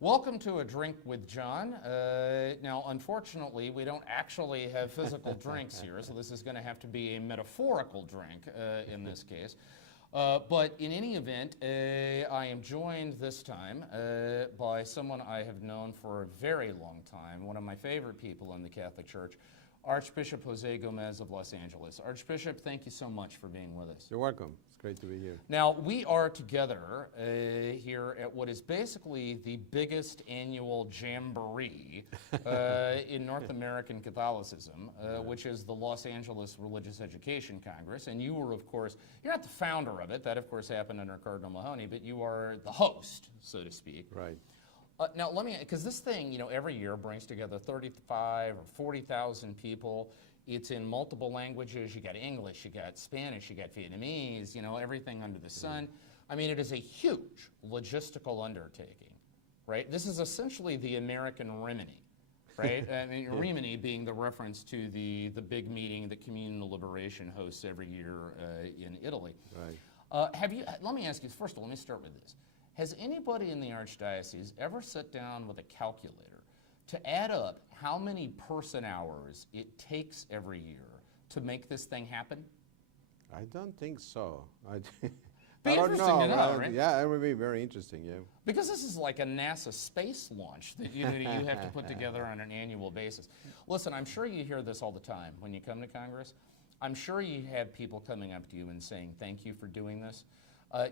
Welcome to A Drink with John. Now, unfortunately, we don't actually have physical drinks here, so this is going to have to be a metaphorical drink in this case. But in any event, I am joined this time by someone I have known for a very long time, one of my favorite people in the Catholic Church, Archbishop José Gómez of Los Angeles. Archbishop, thank you so much for being with us. You're welcome. It's great to be here. Now, we are together here at what is basically the biggest annual jamboree in North American Catholicism, which is the Los Angeles Religious Education Congress. And you were, of course, you're not the founder of it. That, of course, happened under Cardinal Mahoney, but you are the host, so to speak. Right. Now, let me, because this thing, you know, every year brings together 35 or 40,000 people. It's in multiple languages. You got English, you got Spanish, you got Vietnamese, you know, everything under the sun. I mean, it is a huge logistical undertaking, right? This is essentially the American Rimini, right? I mean, Rimini being the reference to the big meeting that Communal Liberation hosts every year in Italy. Right. Let me ask you, first of all, let me start with this. Has anybody in the Archdiocese ever sat down with a calculator to add up how many person hours it takes every year to make this thing happen? I don't think so. I Be don't interesting know. to know, right? Yeah, it would be very interesting, yeah. Because this is like a NASA space launch that you have to put together on an annual basis. Listen, I'm sure you hear this all the time when you come to Congress. I'm sure you have people coming up to you and saying, thank you for doing this.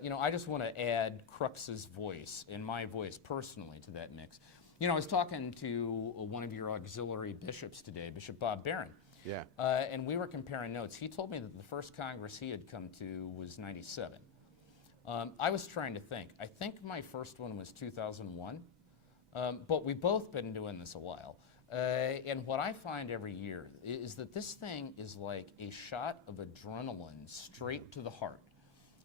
You know, I just want to add Crux's voice and my voice personally to that mix. You know, I was talking to one of your auxiliary bishops today, Bishop Bob Barron. Yeah. And we were comparing notes. He told me that the first Congress he had come to was 97. I was trying to think. I think my first one was 2001. But we've both been doing this a while. And what I find every year is that this thing is like a shot of adrenaline straight to the heart.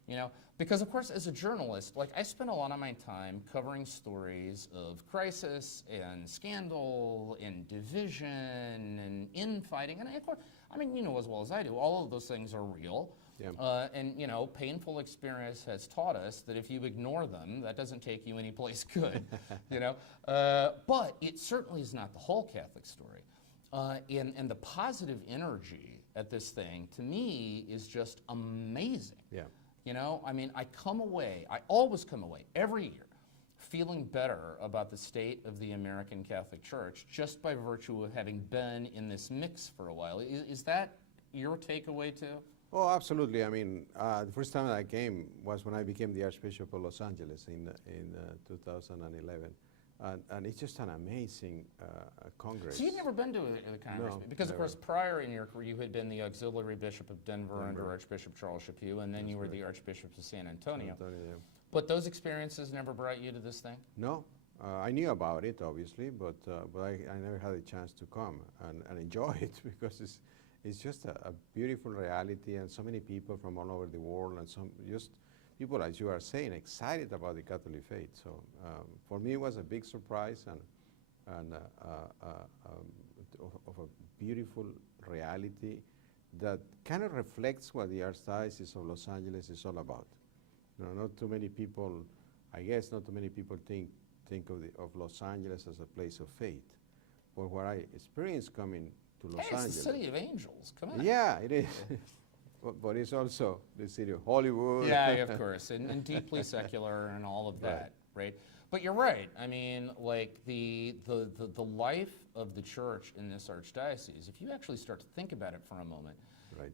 You know, because of course, as a journalist, like I spend a lot of my time covering stories of crisis and scandal and division and infighting. And of course, I mean, you know as well as I do, all of those things are real. Yeah. And, you know, painful experience has taught us that if you ignore them, that doesn't take you anyplace good, you know. But it certainly is not the whole Catholic story. And the positive energy at this thing, to me, is just amazing. Yeah. You know, I mean, I always come away every year feeling better about the state of the American Catholic Church just by virtue of having been in this mix for a while. Is that your takeaway too? Oh, absolutely. I mean, the first time that I came was when I became the Archbishop of Los Angeles in 2011. And it's just an amazing Congress. So you've never been to a Congress? No, because, never. of course, prior in your career, you had been the Auxiliary Bishop of Denver under Archbishop Charles Chaput, and then you were the Archbishop of San Antonio. Yeah. But those experiences never brought you to this thing? No. I knew about it, obviously, but I never had a chance to come and enjoy it because it's just a beautiful reality, and so many people from all over the world, and some just people, as you are saying, excited about the Catholic faith. So for me, it was a big surprise and of a beautiful reality that kind of reflects what the Archdiocese of Los Angeles is all about. You know, not too many people, I guess, not too many people think of Los Angeles as a place of faith. But what I experienced coming to Los Angeles, it's the city of angels. Come on. Yeah, it is. But it's also the city of Hollywood. Yeah, of course, and deeply secular and all of that, right? But you're right. I mean, like the life of the church in this archdiocese, if you actually start to think about it for a moment,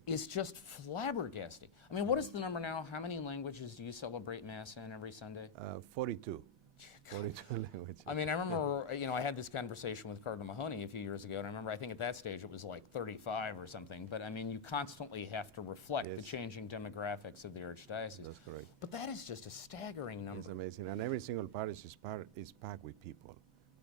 is just flabbergasting. I mean, what is the number now? How many languages do you celebrate Mass in every Sunday? 42. 42 languages. I mean, I remember, you know, I had this conversation with Cardinal Mahoney a few years ago, and I remember, I think at that stage it was like 35 or something, but I mean, you constantly have to reflect the changing demographics of the archdiocese. That's correct. But that is just a staggering number. It's amazing, and every single parish is packed with people.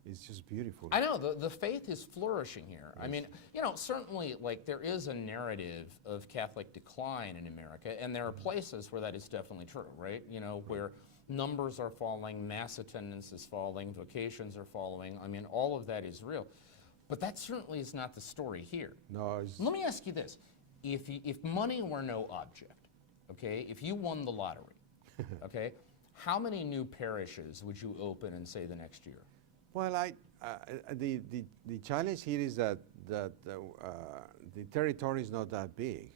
It's just beautiful. I know, the faith is flourishing here. Yes. I mean, you know, certainly, like, there is a narrative of Catholic decline in America, and there are places where that is definitely true, right? You know, where numbers are falling, Mass attendance is falling, vocations are falling. I mean, all of that is real. But that certainly is not the story here. No. Let me ask you this. If money were no object, okay, if you won the lottery, okay, how many new parishes would you open in, say, the next year? Well, the challenge here is that the territory is not that big.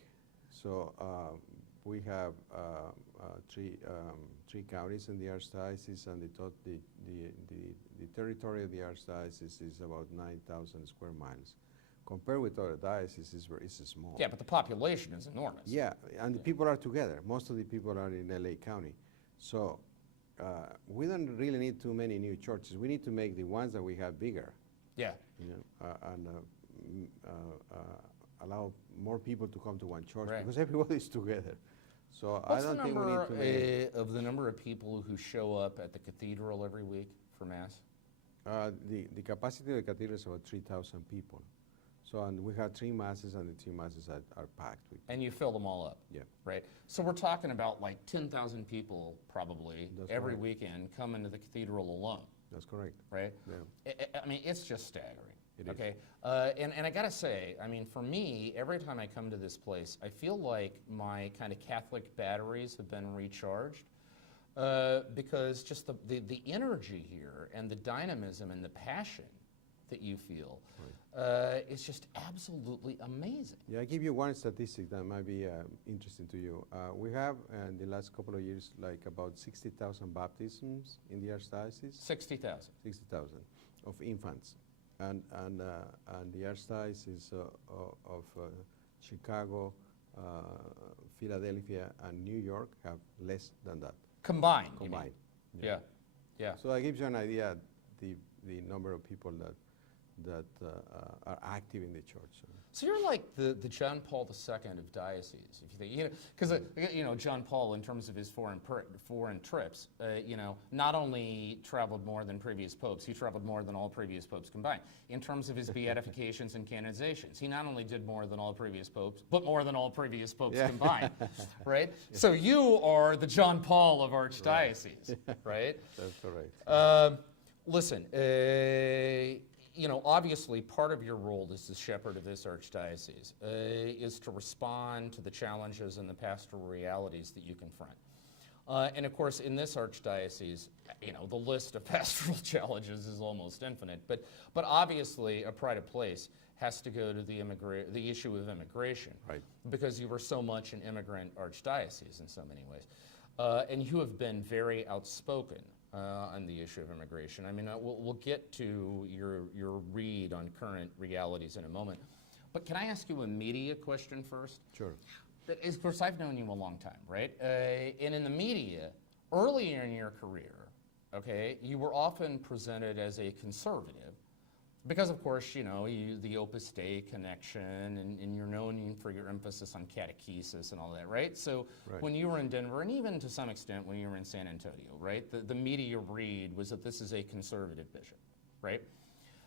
So we have three counties in the Archdiocese, and the territory of the Archdiocese is about 9,000 square miles. Compared with other dioceses, it's small. Yeah, but the population is enormous. Yeah, and the people are together. Most of the people are in LA County. So we don't really need too many new churches. We need to make the ones that we have bigger. Yeah. You know, and allow more people to come to one church, Right. because everybody's together. So What's I don't the think we number need too many. of the number of people who show up at the cathedral every week for Mass? The capacity of the cathedral is about 3,000 people. So, and we have 3 masses, and the 3 masses are packed with. And you fill them all up? Yeah. Right? So we're talking about like 10,000 people probably That's every right. weekend come into the cathedral alone, That's correct. right? Yeah. I mean, it's just staggering. It is. Okay, and I gotta say, I mean, for me, every time I come to this place, I feel like my kind of Catholic batteries have been recharged, because just the energy here and the dynamism and the passion that you feel is just absolutely amazing. Yeah, I give you one statistic that might be interesting to you. We have, in the last couple of years, like about 60,000 baptisms in the Archdiocese. 60,000. 60,000 of infants. And the Archdiocese of Chicago, Philadelphia, and New York have less than that Combined. you mean? combined. Yeah. Yeah. So that gives you an idea the number of people that are active in the church. So you're like the John Paul II of dioceses, if you think, you know, because you know John Paul, in terms of his foreign trips, you know, not only traveled more than previous popes, he traveled more than all previous popes combined. In terms of his beatifications and canonizations, he not only did more than all previous popes, but more than all previous popes combined, right? So you are the John Paul of archdiocese, right? That's correct. Listen. You know, obviously, part of your role as the shepherd of this archdiocese is to respond to the challenges and the pastoral realities that you confront. And of course, in this archdiocese, you know, the list of pastoral challenges is almost infinite. But obviously, a pride of place has to go to the issue of immigration, Right. because you were so much an immigrant archdiocese in so many ways, and you have been very outspoken on the issue of immigration. I mean, we'll get to your read on current realities in a moment. But can I ask you a media question first? Sure. Of course, I've known you a long time, right? And in the media, earlier in your career, okay, you were often presented as a conservative because, of course, you know, the Opus Dei connection, and you're known for your emphasis on catechesis and all that, right? So Right. when you were in Denver, and even to some extent when you were in San Antonio, right, the media read was that this is a conservative bishop, right?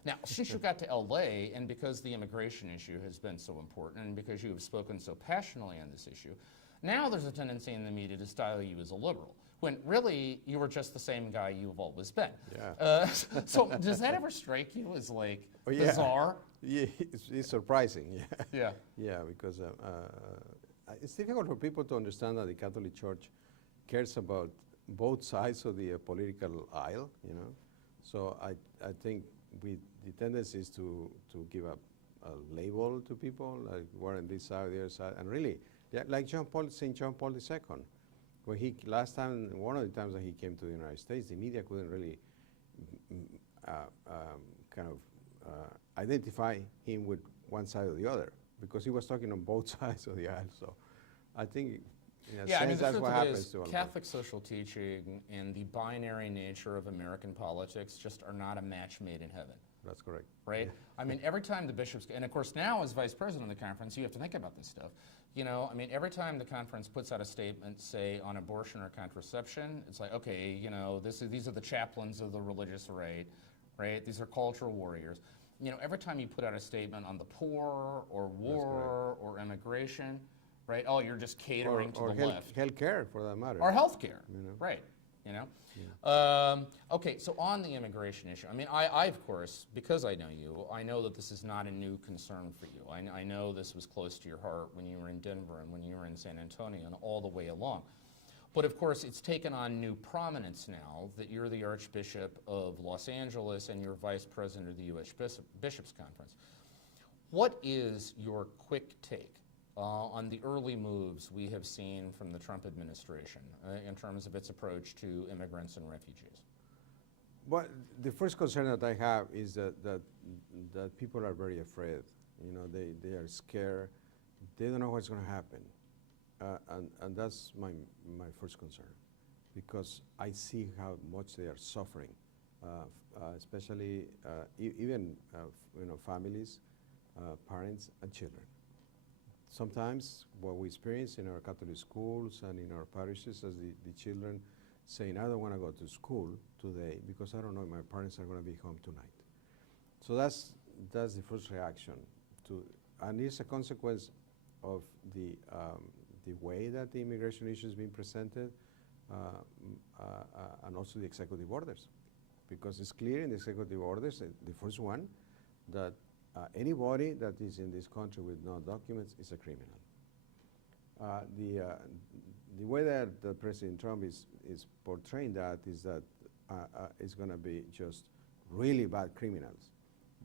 Now, since you got to LA, and because the immigration issue has been so important, and because you have spoken so passionately on this issue, now there's a tendency in the media to style you as a liberal, when really you were just the same guy you've always been. Yeah. So does that ever strike you as like Oh, yeah. bizarre? Yeah, it's surprising. Yeah. Yeah. Yeah, because it's difficult for people to understand that the Catholic Church cares about both sides of the political aisle, you know. So I think the tendency is to give a label to people, like we're on this side or the other side, and really, yeah, like St. John Paul II. When one of the times that he came to the United States, the media couldn't really identify him with one side or the other, because he was talking on both sides of the aisle. So I think, in a Yeah, I mean, sense, the that's truth what of it happens is, to all of us. Catholic social teaching and the binary nature of American politics just are not a match made in heaven. That's correct. Right? Yeah. I mean, every time the bishops, and of course now as vice president of the conference, you have to think about this stuff. You know, I mean, every time the conference puts out a statement, say, on abortion or contraception, it's like, okay, you know, these are the chaplains of the religious right? These are cultural warriors. You know, every time you put out a statement on the poor or war or immigration, right? Oh, you're just catering to the left. Health care, for that matter. Or health care, You know. right? You know? Okay, so on the immigration issue, I mean, I, of course, because I know you, I know that this is not a new concern for you. I know this was close to your heart when you were in Denver and when you were in San Antonio and all the way along. But of course, it's taken on new prominence now that you're the Archbishop of Los Angeles and you're Vice President of the U.S. Bishops' Conference. What is your quick take on the early moves we have seen from the Trump administration in terms of its approach to immigrants and refugees? Well, the first concern that I have is that people are very afraid. You know, they are scared. They don't know what's going to happen. And that's my first concern, because I see how much they are suffering, especially even you know, families, parents and children. Sometimes what we experience in our Catholic schools and in our parishes is the children saying, I don't want to go to school today because I don't know if my parents are going to be home tonight. So that's the first reaction to, and it's a consequence of the way that the immigration issue is being presented, and also the executive orders, because it's clear in the executive orders, the first one, that anybody that is in this country with no documents is a criminal. The way that President Trump is portraying that is that it's going to be just really bad criminals.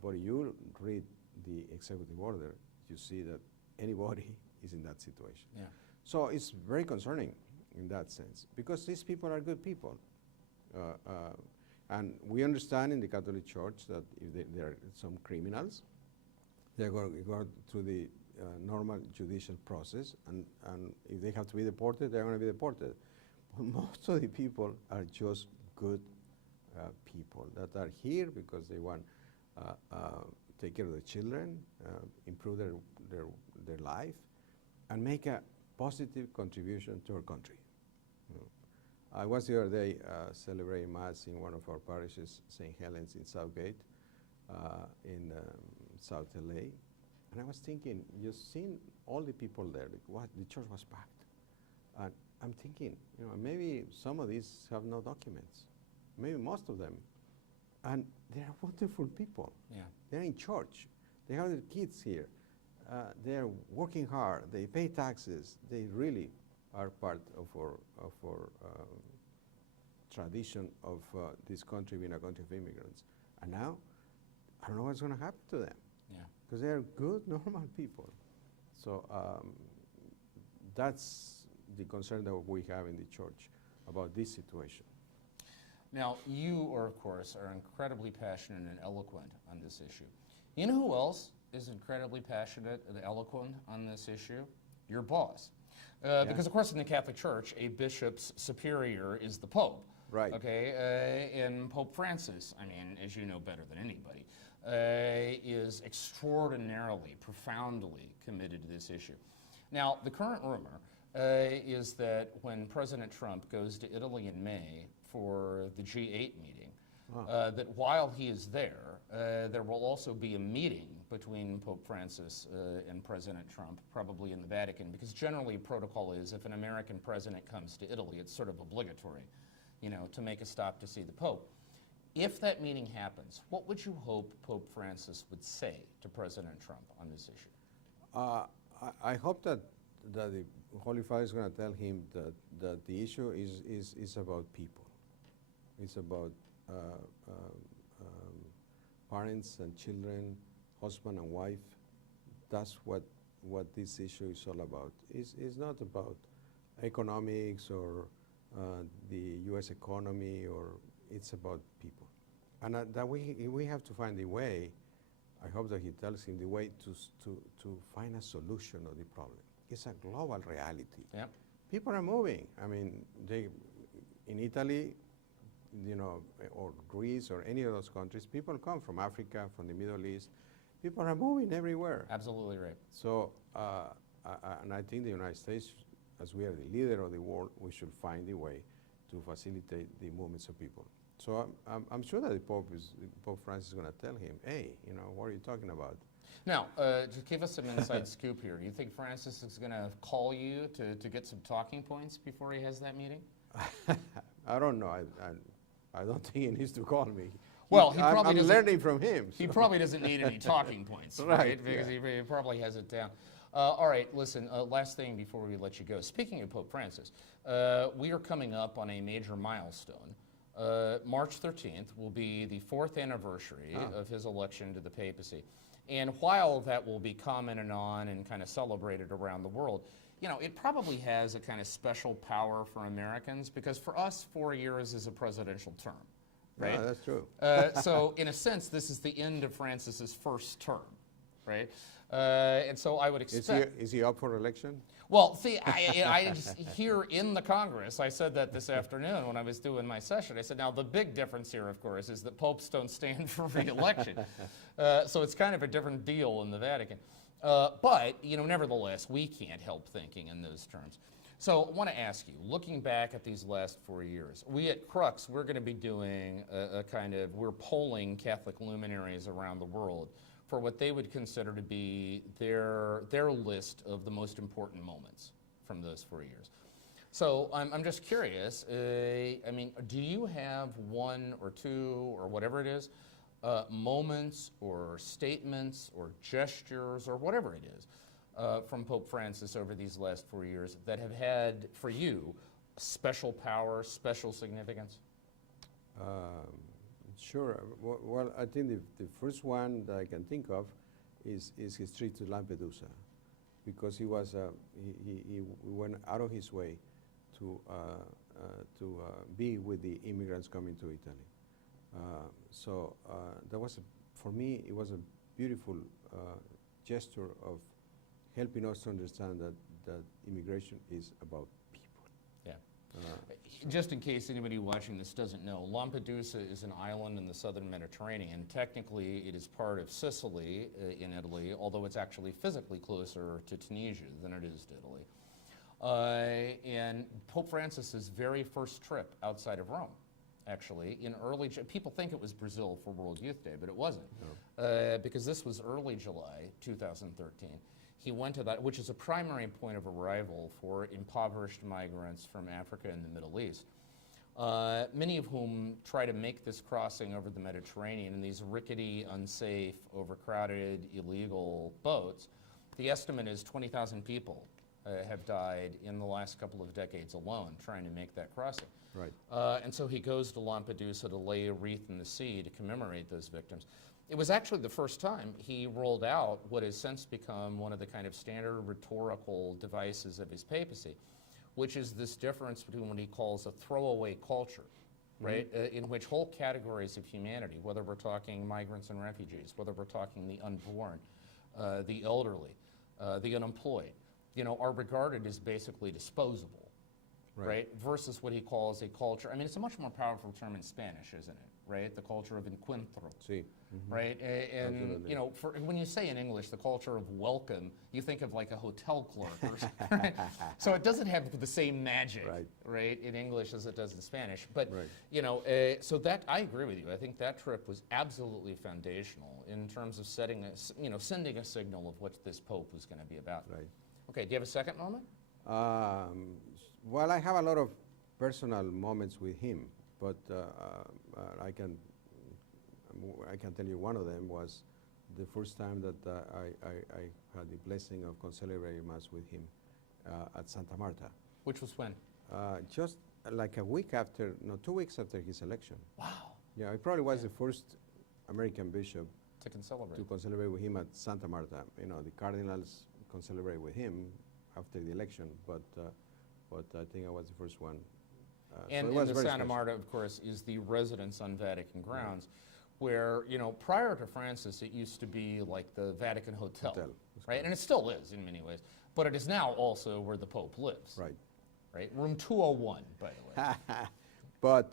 But you read the executive order, you see that anybody is in that situation. Yeah. So it's very concerning in that sense, because these people are good people. And we understand in the Catholic Church that if there are some criminals, they're going to go through the normal judicial process, and if they have to be deported, they're going to be deported. But most of the people are just good people that are here because they want take care of the children, improve their life, and make a positive contribution to our country. You know, I was the other day celebrating Mass in one of our parishes, St. Helens in Southgate, in South LA, and I was thinking, just seeing all the people there, the church was packed, and I'm thinking, you know, maybe some of these have no documents, maybe most of them, and they're wonderful people. Yeah. They're in church, they have their kids here, they're working hard, they pay taxes, they really are part of our tradition of this country being a country of immigrants. And now, I don't know what's going to happen to them. Yeah. Because they are good, normal people. So that's the concern that we have in the church about this situation. Now, you, of course, are incredibly passionate and eloquent on this issue. You know who else is incredibly passionate and eloquent on this issue? Your boss. Because, of course, in the Catholic Church, a bishop's superior is the Pope. Right. Okay, and Pope Francis, I mean, as you know better than anybody, is extraordinarily, profoundly committed to this issue. Now, the current rumor is that when President Trump goes to Italy in May for the G8 meeting, that while he is there will also be a meeting between Pope Francis and President Trump, probably in the Vatican, because generally protocol is if an American president comes to Italy, it's sort of obligatory, you know, to make a stop to see the Pope. If that meeting happens, what would you hope Pope Francis would say to President Trump on this issue? I hope that the Holy Father is going to tell him that the issue is about people. It's about parents and children, husband and wife. That's what this issue is all about. It's not about economics or the U.S. economy, or it's about people. And that we have to find a way. I hope that he tells him the way to find a solution of the problem. It's a global reality. Yep. People are moving. I mean, in Italy, you know, or Greece or any of those countries, people come from Africa, from the Middle East. People are moving everywhere. Absolutely right. So, and I think the United States, as we are the leader of the world, we should find a way to facilitate the movements of people. So I'm sure that Pope Francis is going to tell him, hey, you know, what are you talking about? Now, to give us some inside scoop here, do you think Francis is going to call you to get some talking points before he has that meeting? I don't know. I don't think he needs to call me. Well, he probably I'm doesn't. learning from him. He probably doesn't need any talking points, right? Right, Because yeah. he probably has it down. All right, listen, last thing before we let you go. Speaking of Pope Francis, we are coming up on a major milestone. March 13th will be the 4th anniversary of his election to the papacy. And while that will be commented on and kind of celebrated around the world, you know, it probably has a kind of special power for Americans because for us, 4 years is a presidential term, right? Yeah, that's true. So in a sense, this is the end of Francis's first term, right? And so I would expect... Is he up for election? Well, see, I just, here in the Congress, I said that this afternoon when I was doing my session. I said, now the big difference here, of course, is that popes don't stand for re-election. So it's kind of a different deal in the Vatican. But, you know, nevertheless, we can't help thinking in those terms. So I want to ask you, looking back at these last 4 years, we at Crux, we're going to be doing we're polling Catholic luminaries around the world for what they would consider to be their list of the most important moments from those 4 years. So I'm just curious, I mean, do you have one or two or whatever it is, moments or statements or gestures or whatever it is from Pope Francis over these last 4 years that have had, for you, special power, special significance? Sure. Well, I think the first one that I can think of is his trip to Lampedusa, because he was he went out of his way to be with the immigrants coming to Italy. So that was for me it was a beautiful gesture of helping us to understand that immigration is about people. Yeah. Just in case anybody watching this doesn't know, Lampedusa is an island in the southern Mediterranean. Technically, it is part of Sicily in Italy, although it's actually physically closer to Tunisia than it is to Italy. And Pope Francis's very first trip outside of Rome, actually, in people think it was Brazil for World Youth Day, but it wasn't, because this was early July 2013. He went to that, which is a primary point of arrival for impoverished migrants from Africa and the Middle East, many of whom try to make this crossing over the Mediterranean in these rickety, unsafe, overcrowded, illegal boats. The estimate is 20,000 people have died in the last couple of decades alone trying to make that crossing. Right. And so he goes to Lampedusa to lay a wreath in the sea to commemorate those victims. It was actually the first time he rolled out what has since become one of the kind of standard rhetorical devices of his papacy, which is this difference between what he calls a throwaway culture, right, in which whole categories of humanity, whether we're talking migrants and refugees, whether we're talking the unborn, the elderly, the unemployed, you know, are regarded as basically disposable, right, versus what he calls a culture. I mean, it's a much more powerful term in Spanish, isn't it? Right, the culture of encuentro, right, and Absolutely. you know, when you say in English the culture of welcome, you think of like a hotel clerk or something. Right? So it doesn't have the same magic, right, in English as it does in Spanish. But you know, so that I agree with you. I think that trip was absolutely foundational in terms of sending a signal of what this Pope was going to be about. Right. Okay, do you have a second moment? Well, I have a lot of personal moments with him, but I can tell you one of them was the first time that I had the blessing of concelebrating Mass with him at Santa Marta. Which was when? Just like a week after, no, 2 weeks after his election. Wow. Yeah, I probably was the first American bishop to concelebrate with him at Santa Marta. You know, the cardinals concelebrate with him after the election, but I think I was the first one. And so the Santa special. Marta, of course, is the residence on Vatican grounds, where, you know, prior to Francis, it used to be like the Vatican Hotel, right? And it still is in many ways, but it is now also where the Pope lives. Right? Room 201, by the way. But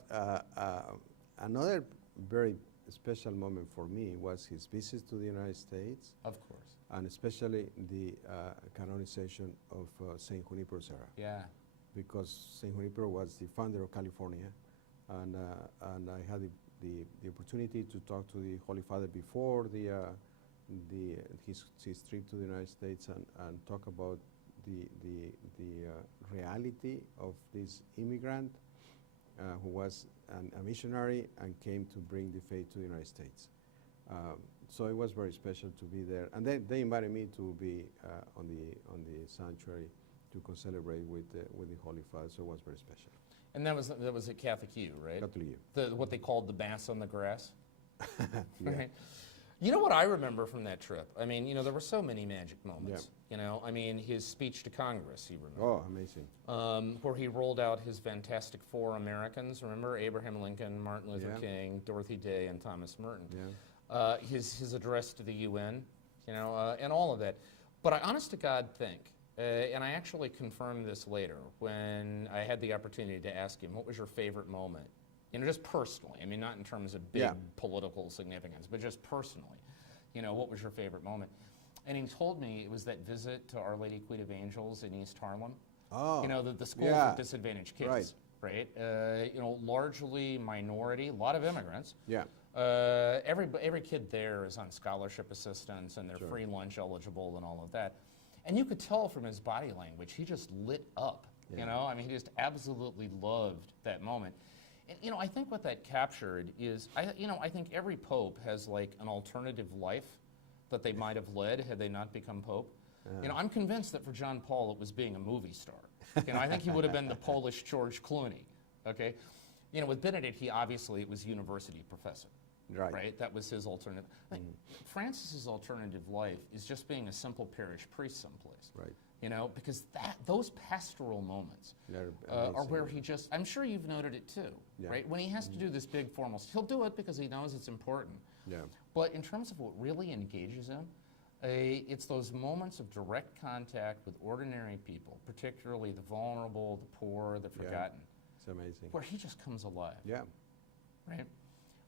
another very special moment for me was his visit to the United States. Of course. And especially the canonization of St. Junipero Serra. Yeah. Because St. Junipero was the founder of California, and I had the opportunity to talk to the Holy Father before his trip to the United States and talk about the reality of this immigrant who was a missionary and came to bring the faith to the United States. So it was very special to be there, and they invited me to be on the sanctuary to celebrate with the Holy Father. So it was very special. And that was at Catholic U, right? Catholic U. What they called the Mass on the Grass. Yeah. Right. You know what I remember from that trip? I mean, you know, there were so many magic moments. Yeah. You know, I mean, his speech to Congress, you remember? Oh, amazing. Where he rolled out his Fantastic Four Americans, remember? Abraham Lincoln, Martin Luther Yeah. King, Dorothy Day, and Thomas Merton. Yeah. His address to the UN, you know, and all of that. But I honest to God think, and I actually confirmed this later when I had the opportunity to ask him, what was your favorite moment? You know, just personally. I mean, not in terms of big Yeah. political significance, but just personally. You know, what was your favorite moment? And he told me it was that visit to Our Lady Queen of Angels in East Harlem. Oh. You know, the school Yeah. for disadvantaged kids, right? You know, largely minority, a lot of immigrants. Yeah. Every kid there is on scholarship assistance, and they're Sure. free lunch eligible and all of that. And you could tell from his body language, he just lit up. You Yeah. know, I mean, he just absolutely loved that moment. And, you know, I think what that captured is, I think every pope has like an alternative life that they might have led had they not become pope. You know, I'm convinced that for John Paul it was being a movie star. You know, I think he would have been the Polish George Clooney. Okay, you know, with Benedict, it was university professor. Right. That was his alternative. I think Francis's alternative life is just being a simple parish priest someplace. Right. You know, because those pastoral moments They're are where amazing. he just, I'm sure you've noted it too, Yeah. right? When he has to do this big formal, he'll do it because he knows it's important. Yeah. But in terms of what really engages him, it's those moments of direct contact with ordinary people, particularly the vulnerable, the poor, the Yeah. forgotten, It's amazing. where he just comes alive, Yeah. right?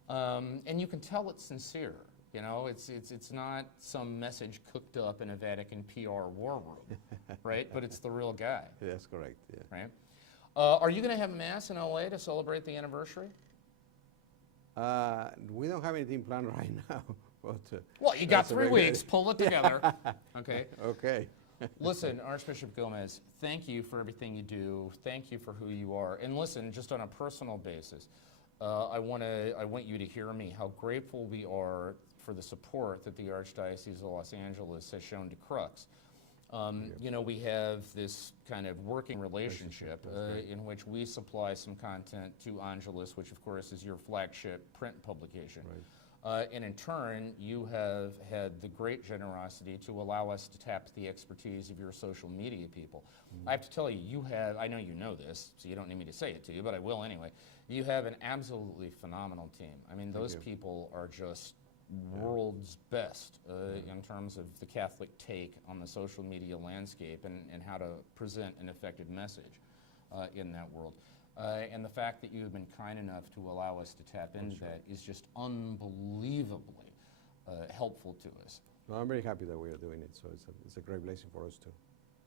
And you can tell it's sincere. You know, it's not some message cooked up in a Vatican PR war room, right? But it's the real guy, That's correct. Yeah. right? Are you going to have Mass in LA to celebrate the anniversary? We don't have anything planned right now, but Well, you got that's a 3 very good- weeks. Pull it together. Okay. Okay. Listen, Archbishop Gomez, thank you for everything you do. Thank you for who you are. And listen, just on a personal basis, I want you to hear me how grateful we are for the support that the Archdiocese of Los Angeles has shown to Crux. You know, we have this kind of working relationship in which we supply some content to Angelus, which of course is your flagship print publication. Right. And in turn, you have had the great generosity to allow us to tap the expertise of your social media people. I have to tell you, I know you know this, so you don't need me to say it to you, but I will anyway. You have an absolutely phenomenal team. I mean, those people are just world's best in terms of the Catholic take on the social media landscape and how to present an effective message in that world. And the fact that you have been kind enough to allow us to tap into that is just unbelievably helpful to us. Well, I'm very happy that we are doing it, so it's a great blessing for us too.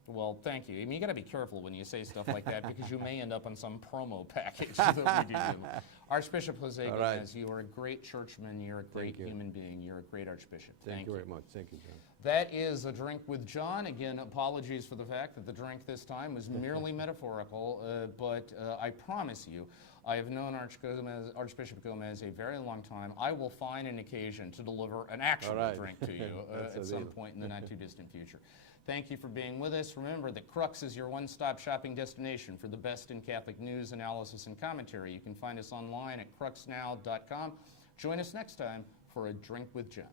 Well, thank you. I mean, you got to be careful when you say stuff like that because you may end up on some promo package that we do. Archbishop José Gomez, you are a great churchman. You're a great human being. You're a great Archbishop. Thank you very much. Thank you, John. That is A Drink with John. Again, apologies for the fact that the drink this time was merely metaphorical, but I promise you, I have known Archbishop Gomez a very long time. I will find an occasion to deliver an actual drink to you at some point in the not-too-distant future. Thank you for being with us. Remember that Crux is your one-stop shopping destination for the best in Catholic news, analysis, and commentary. You can find us online at cruxnow.com. Join us next time for A Drink with John.